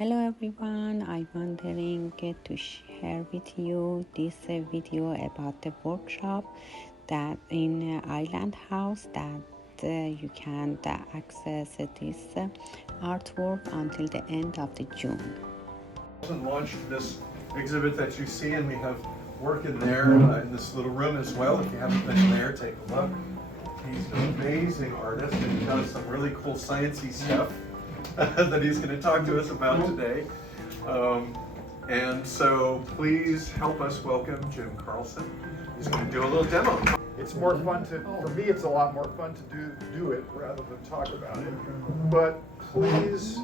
Hello everyone, I'm wondering to share with you this video about the workshop that in Island House that you can access this artwork until the end of the June. Launched this exhibit that you see, and we have work in there in this little room as well. If you haven't been there, take a look. He's an amazing artist and he does some really cool sciencey stuff that he's going to talk to us about today. And so please help us welcome Jim Carlson. He's going to do a little demo. It's more fun to, for me, it's a lot more fun to do it rather than talk about it. But please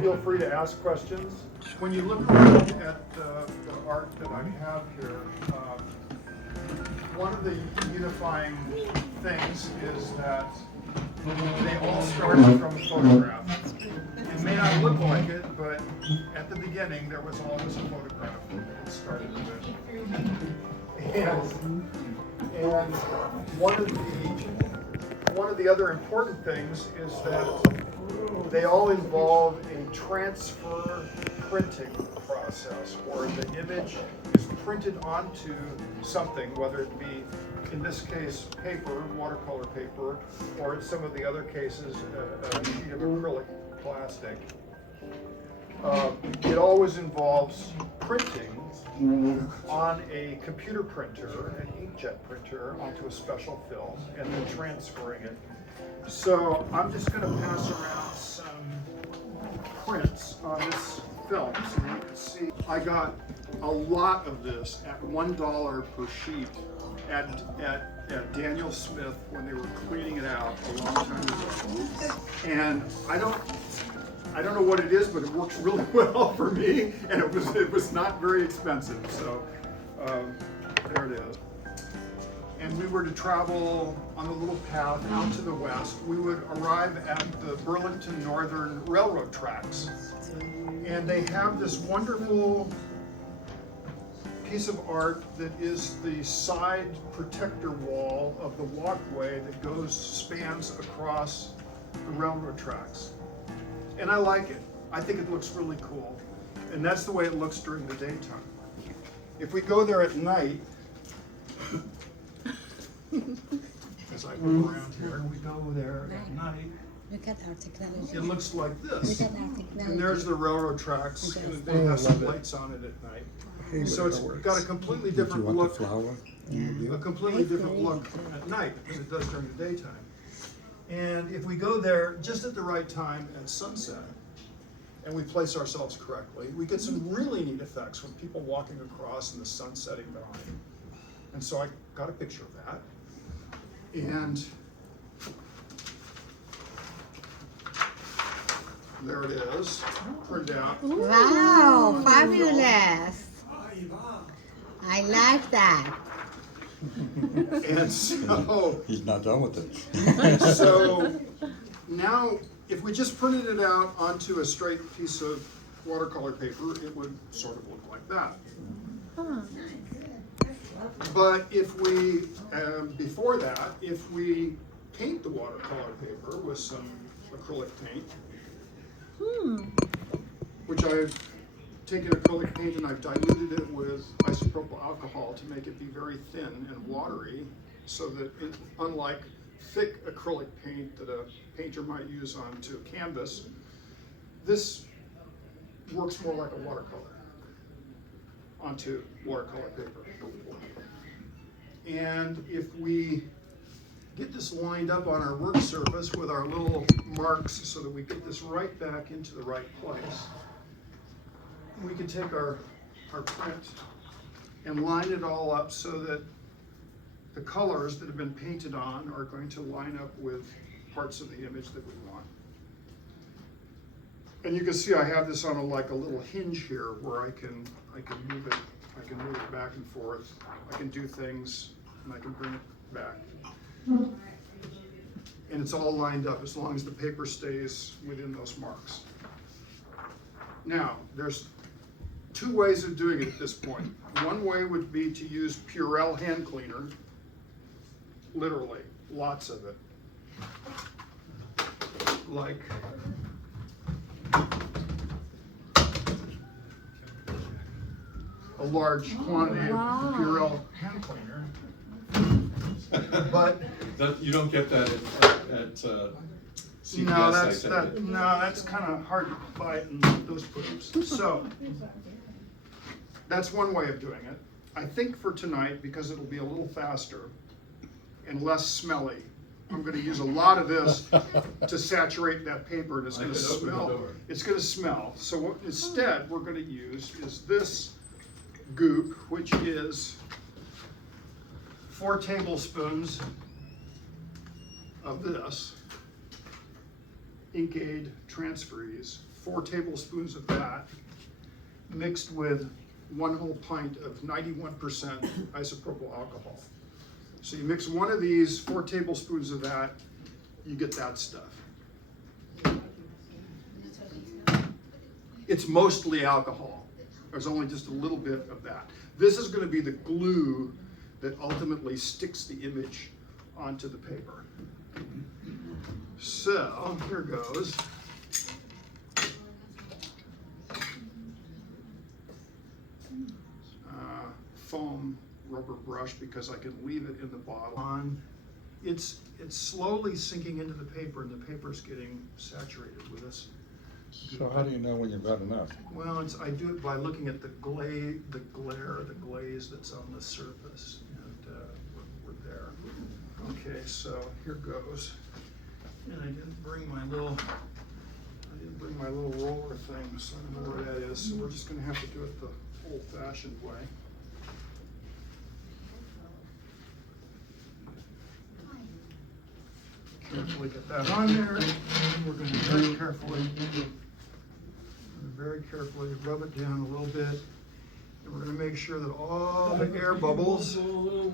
feel free to ask questions. When you look around at the art that I have here, one of the unifying things is that they all started from a photograph. It may not look like it, but at the beginning there was always a photograph that started with it. And one of the other important things is that they all involve a transfer printing process, where the image is printed onto something, whether it be, in this case, paper, watercolor paper, or in some of the other cases, a sheet of acrylic plastic. It always involves printing on a computer printer, an inkjet printer, onto a special film, and then transferring it. So I'm just going to pass around some prints on this film so you can see. I got a lot of this at $1 per sheet at Daniel Smith when they were cleaning it out a long time ago. And I don't know what it is, but it works really well for me, and it was not very expensive. So there it is. And we were to travel on the little path out to the west. We would arrive at the Burlington Northern Railroad tracks. And they have this wonderful piece of art that is the side protector wall of the walkway that spans across the railroad tracks. And I like it. I think it looks really cool. And that's the way it looks during the daytime. If we go there at night, as I go around here, we go there at night, Look at our technology. it looks like this. Look at our technology. And there's the railroad tracks, and they have some lights on it at night. So it's got a completely different look, a completely different look at night than it does during the daytime. And if we go there just at the right time at sunset, and we place ourselves correctly, we get some really neat effects from people walking across and the sun setting behind. And so I got a picture of that. And there it is, printed out. Wow, fabulous. I like that. And so, He's not done with it. so now, if we just printed it out onto a straight piece of watercolor paper, it would sort of look like that. But if we, before that, if we paint the watercolor paper with some acrylic paint, which I've taken acrylic paint and I've diluted it with isopropyl alcohol to make it be very thin and watery, so that unlike thick acrylic paint that a painter might use onto a canvas, this works more like a watercolor onto watercolor paper. And if we get this lined up on our work surface with our little marks so that we get this right back into the right place, we can take our print and line it all up so that the colors that have been painted on are going to line up with parts of the image that we want. And you can see I have this on like a little hinge here where I can move it. I can move it back and forth. I can do things and I can bring it back. And it's all lined up as long as the paper stays within those marks. Now, there's two ways of doing it at this point. One way would be to use Purell hand cleaner, literally, lots of it. Like a large quantity of Purell hand cleaner. But You don't get that at CVS, no, I take it. that's kind of hard to buy in those places. So that's one way of doing it. I think for tonight, because it'll be a little faster and less smelly, I'm going to use a lot of this to saturate that paper, and it's going to could open the smell. door. It's going to smell. So what instead we're going to use is this goop, which is 4 tablespoons of this Ink-Aid Transfreeze, 4 tablespoons of that, mixed with 1 whole pint of 91% isopropyl alcohol. So you mix one of these, 4 tablespoons of that, you get that stuff. It's mostly alcohol. There's only just a little bit of that. This is going to be the glue that ultimately sticks the image onto the paper. So here goes. Foam rubber brush, because I can leave it in the bottle. It's slowly sinking into the paper, and the paper's getting saturated with this. So how do you know when you've got enough? Well, I do it by looking at the glaze that's on the surface, and we're there. Okay, so here goes. And I didn't bring my little roller thing, so I don't know where that is. So we're just going to have to do it the old-fashioned way. Carefully get that on there. We're going to very carefully rub it down a little bit. And we're going to make sure that all the air bubbles, all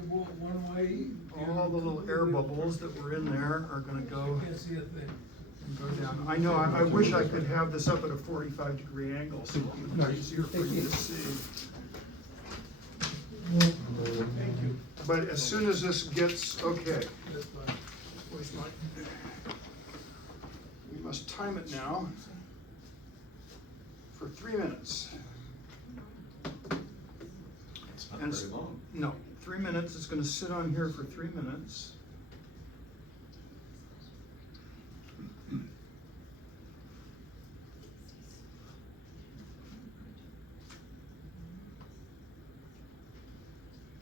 the little air bubbles that were in there are going to go down. I know, I wish I could have this up at a 45-degree angle so it would be easier for you to see. Thank you. But as soon as this gets, okay. We must time it now for 3 minutes. It's not And very long. No, 3 minutes. It's going to sit on here for 3 minutes.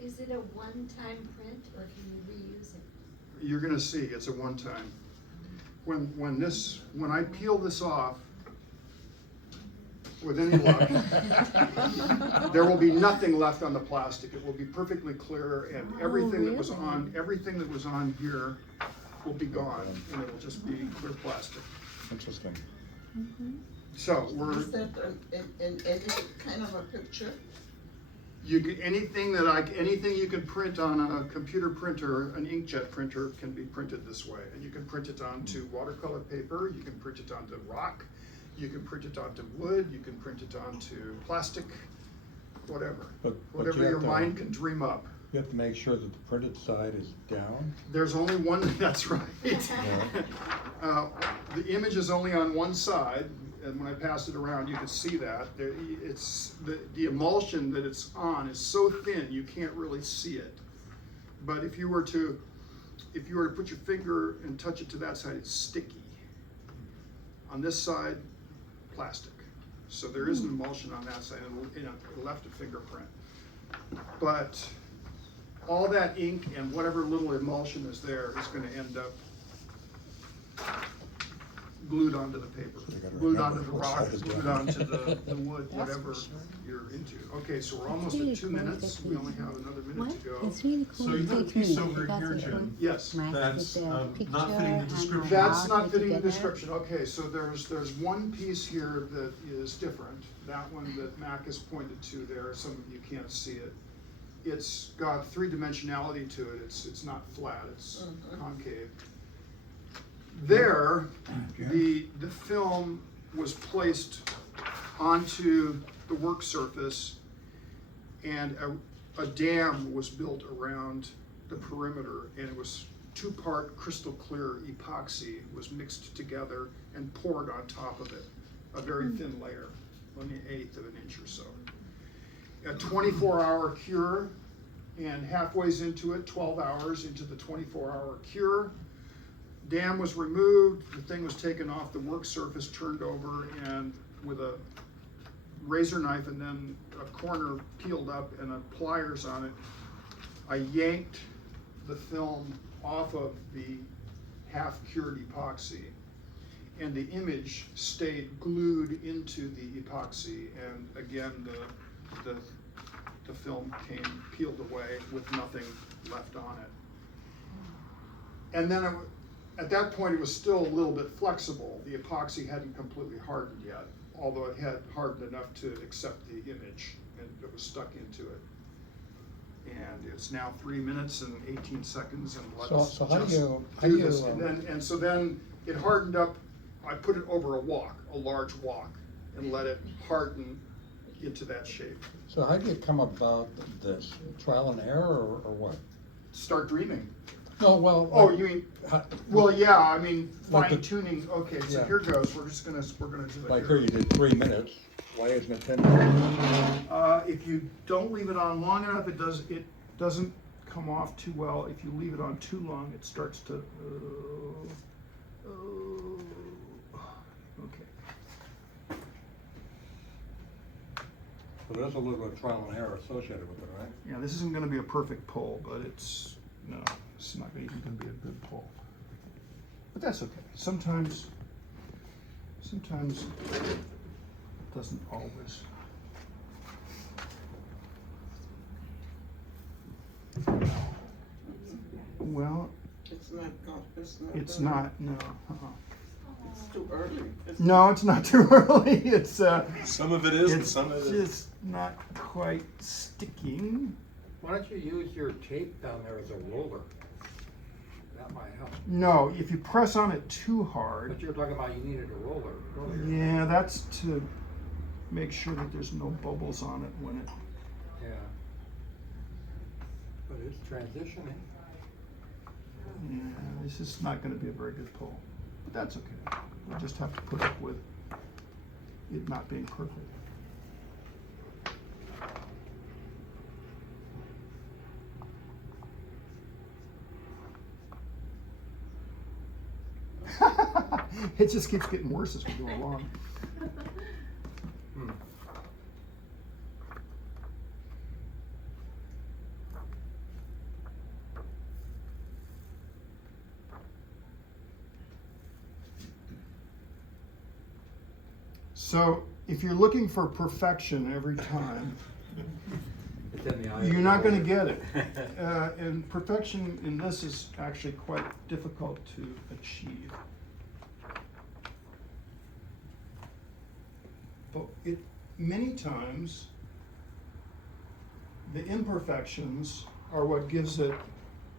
Is it a one-time print, or can you reuse it? You're going to see it's a one-time. When I peel this off, with any luck, there will be nothing left on the plastic. It will be perfectly clear, and everything that was on here will be gone, and it'll just be clear plastic. Interesting. So Is that an edit kind of a picture? anything you can print on a computer printer, an inkjet printer, can be printed this way. And you can print it onto watercolor paper, you can print it onto rock, you can print it onto wood, you can print it onto plastic, whatever. But Whatever you have your to- mind can dream up. You have to make sure that the printed side is down. There's only one, that's right. The image is only on one side, and when I pass it around, you can see that. It's the emulsion that it's on is so thin you can't really see it. But if you were to put your finger and touch it to that side, it's sticky. On this side, plastic. So there is an emulsion on that side, and it left a fingerprint. But all that ink and whatever little emulsion is there is going to end up glued onto the paper, So you gotta glued remember onto the what rock, side is glued down. onto the wood, whatever you're into. Okay, so we're almost at 2 minutes. We only have another minute to go. It's really cool. So you got a technique piece over because here, it Jim. will Yes. match That's, with the not picture fitting the and description. That's how not it fitting the together. description. Okay, so there's one piece here that is different. That one that Mac has pointed to there, some of you can't see it. It's got 3-dimensionality to it. It's not flat, it's concave. There, the film was placed onto the work surface, and a dam was built around the perimeter, and it was 2-part crystal clear epoxy was mixed together and poured on top of it, a very thin layer, only 1/8 of an inch or so. a 24-hour cure, and halfway into it, 12 hours into the 24-hour cure, dam was removed, the thing was taken off the work surface, turned over, and with a razor knife and then a corner peeled up and a pliers on it, I yanked the film off of the half-cured epoxy, and the image stayed glued into the epoxy, and again the film came peeled away with nothing left on it. And then at that point it was still a little bit flexible. The epoxy hadn't completely hardened yet, although it had hardened enough to accept the image, and it was stuck into it. And it's now 3 minutes and 18 seconds, and let's So how do just you, do this. And so then it hardened up. I put it over a large wok, and let it harden into that shape. so how do you come about this? Trial and error or what? Start dreaming. No, well. Oh, like, you mean, how- well, yeah, I mean, Like the- fine tuning. Okay, so Yeah. here goes. We're gonna do it Like here. here, you did 3 minutes. Why isn't it 10 minutes? If you don't leave it on long enough, it doesn't come off too well. If you leave it on too long, it starts to. Okay. So there's a little bit of trial and error associated with it, right? Yeah, this isn't going to be a perfect pull, but it's not even going to be a good pull. But that's okay. Sometimes it doesn't always. Well, It's not gone, it's done. not. No. Uh-uh. It's too early. No, it's not too early. It's Some of it is, and it's some of it is. just not quite sticking. Why don't you use your tape down there as a roller? That might help. No, if you press on it too hard. But you're talking about you needed a roller earlier. Yeah, that's to make sure that there's no bubbles on it when it. Yeah. But it's transitioning. Yeah, this is not going to be a very good pull, but that's okay. We'll just have to put up with it not being perfect. It just keeps getting worse as we go along. So if you're looking for perfection every time, It's in the eye of you're the not going to beholder. get it. And perfection in this is actually quite difficult to achieve. But many times, the imperfections are what gives it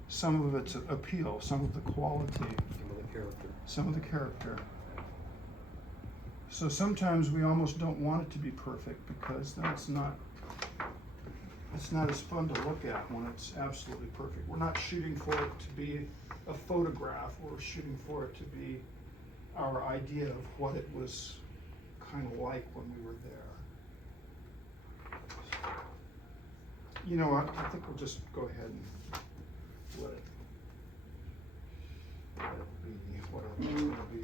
some of its appeal, some of the quality, Some of the character. some of the character. So sometimes we almost don't want it to be perfect because then it's not as fun to look at when it's absolutely perfect. We're not shooting for it to be a photograph, we're shooting for it to be our idea of what it was kind of like when we were there. You know what, I think we'll just go ahead and let it be whatever it's gonna be.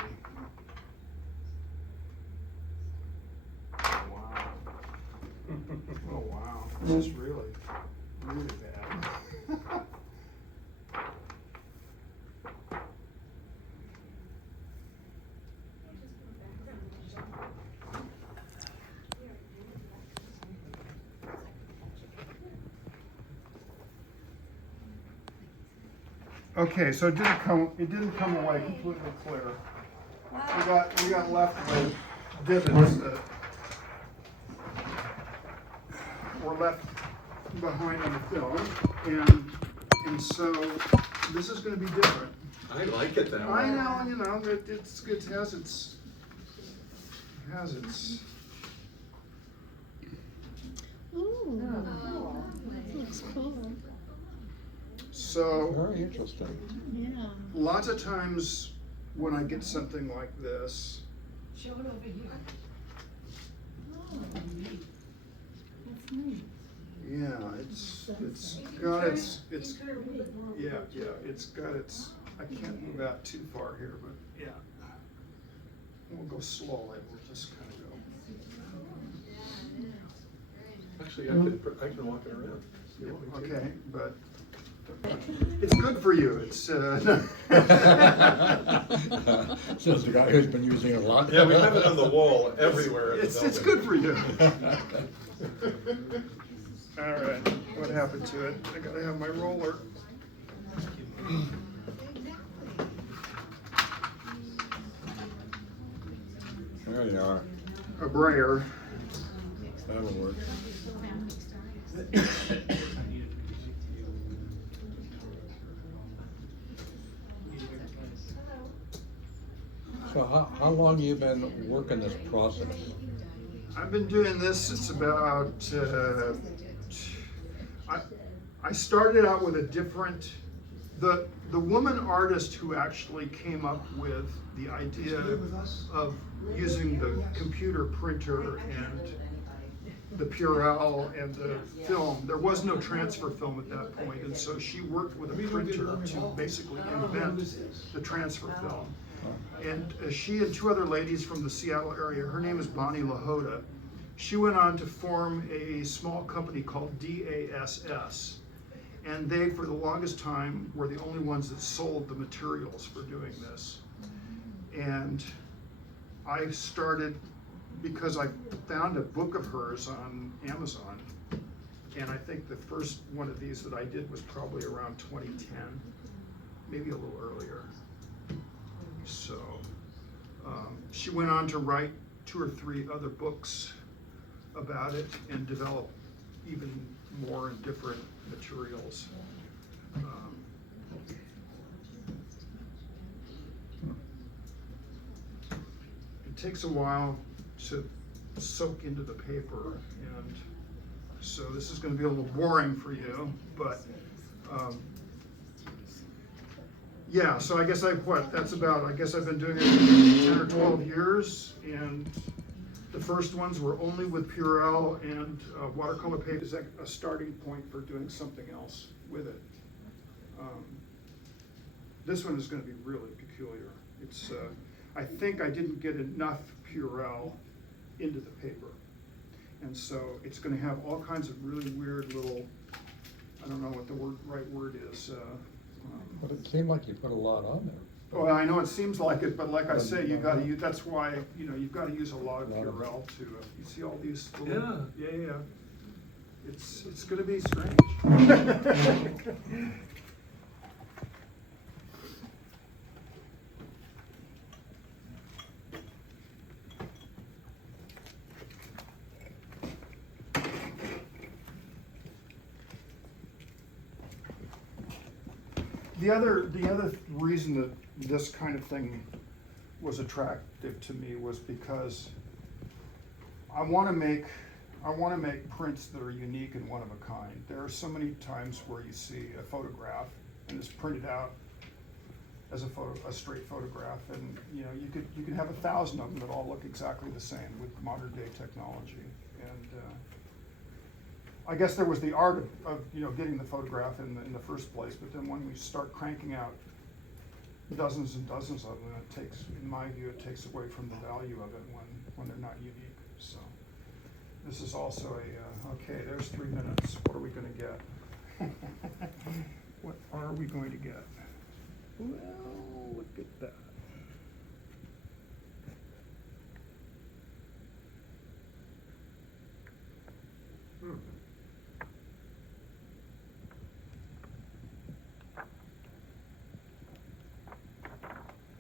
Wow. Oh wow, this is really bad. Okay, so it didn't come away completely clear. We got left with divots that were left behind on the film, and so this is going to be different. I like it that way. I know, you know, it has its Ooh, looks cool. so. Very interesting. Yeah. Lots of times when I get something like this, Show it over here. Oh, neat. That's neat. It's got its, yeah, it's got its, I can't move out too far here, but yeah. We'll go slowly, we'll just kind of Actually, I can walk it around. You want go. me to? Okay, but it's good for you, it's, Says the guy who's been using it a lot. Yeah, we have it on the wall everywhere in the it's building. good for you. All right, what happened to it? I gotta have my roller. There you are. A brayer. That'll work. So how long you been working this process? I've been doing this, it's about, I started out with a different, the woman artist who actually came up with the idea of using the computer printer and the Purell and the film, there was no transfer film at that point, and so she worked with a printer to basically invent the transfer film. And she and two other ladies from the Seattle area, her name is Bonnie Lahota, she went on to form a small company called DASS. And they, for the longest time, were the only ones that sold the materials for doing this. And I started, because I found a book of hers on Amazon, and I think the first one of these that I did was probably around 2010, maybe a little earlier. So she went on to write 2 or 3 other books about it and develop even more and different materials. It takes a while to soak into the paper, and so this is going to be a little boring for you, but yeah, so I guess I've been doing it 10 or 12 years, and the first ones were only with Purell and watercolor paper is a starting point for doing something else with it. This one is going to be really peculiar. It's, I think I didn't get enough Purell into the paper. And so it's going to have all kinds of really weird little, I don't know what the right word is. But it seemed like you put a lot on there. Well, I know it seems like it, but like I say, you gotta use, that's why, you've gotta use a lot of Purell to, you see all these little. Yeah. It's gonna be strange. The other reason that this kind of thing was attractive to me was because I want to make prints that are unique and one of a kind. There are so many times where you see a photograph and it's printed out as a straight photograph, and you could have 1,000 of them that all look exactly the same with modern day technology. And I guess there was the art of getting the photograph in the first place, but then when we start cranking out dozens and dozens of them, it takes, in my view, it takes away from the value of it when they're not unique. So this is also okay, there's 3 minutes. What are we going to get? What are we going to get? Well, look at that.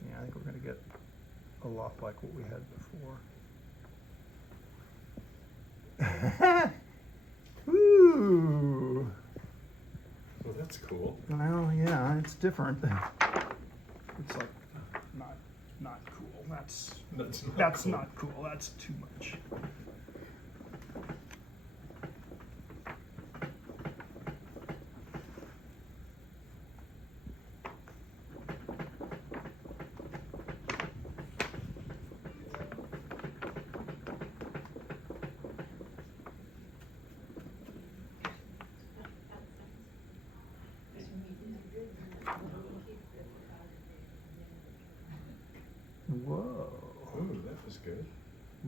Yeah, I think we're going to get a lot like what we had before. Ooh. Well, that's cool. Well, yeah, it's different. It's like not cool. That's cool. not cool. That's too much.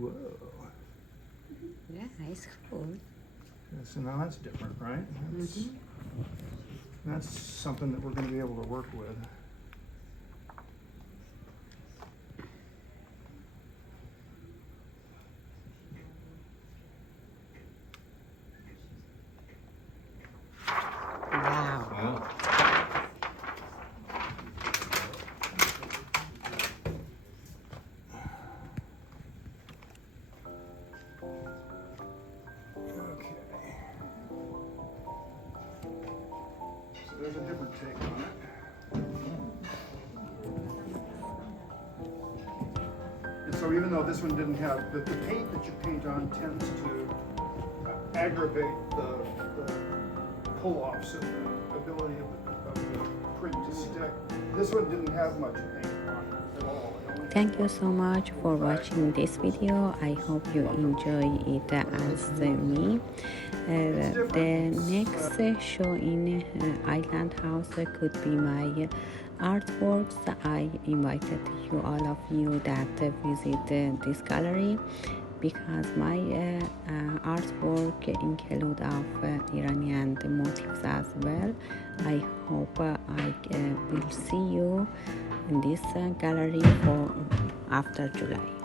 Whoa. Yeah, it's cool. Yeah, so now that's different, right? That's something that we're going to be able to work with. Wow. Okay. So there's a different take on it. And so even though this one didn't have, the paint that you paint on tends to aggravate the pull-offs and the ability of the print to stick. This one didn't have much paint on it at all. It only Thank you so much for watching this video. I hope you enjoy it as me. The next show in Island House could be my artworks. I invited you, all of you that visit this gallery, because my artwork include of Iranian motifs as well. I hope I will see you in this gallery for after July.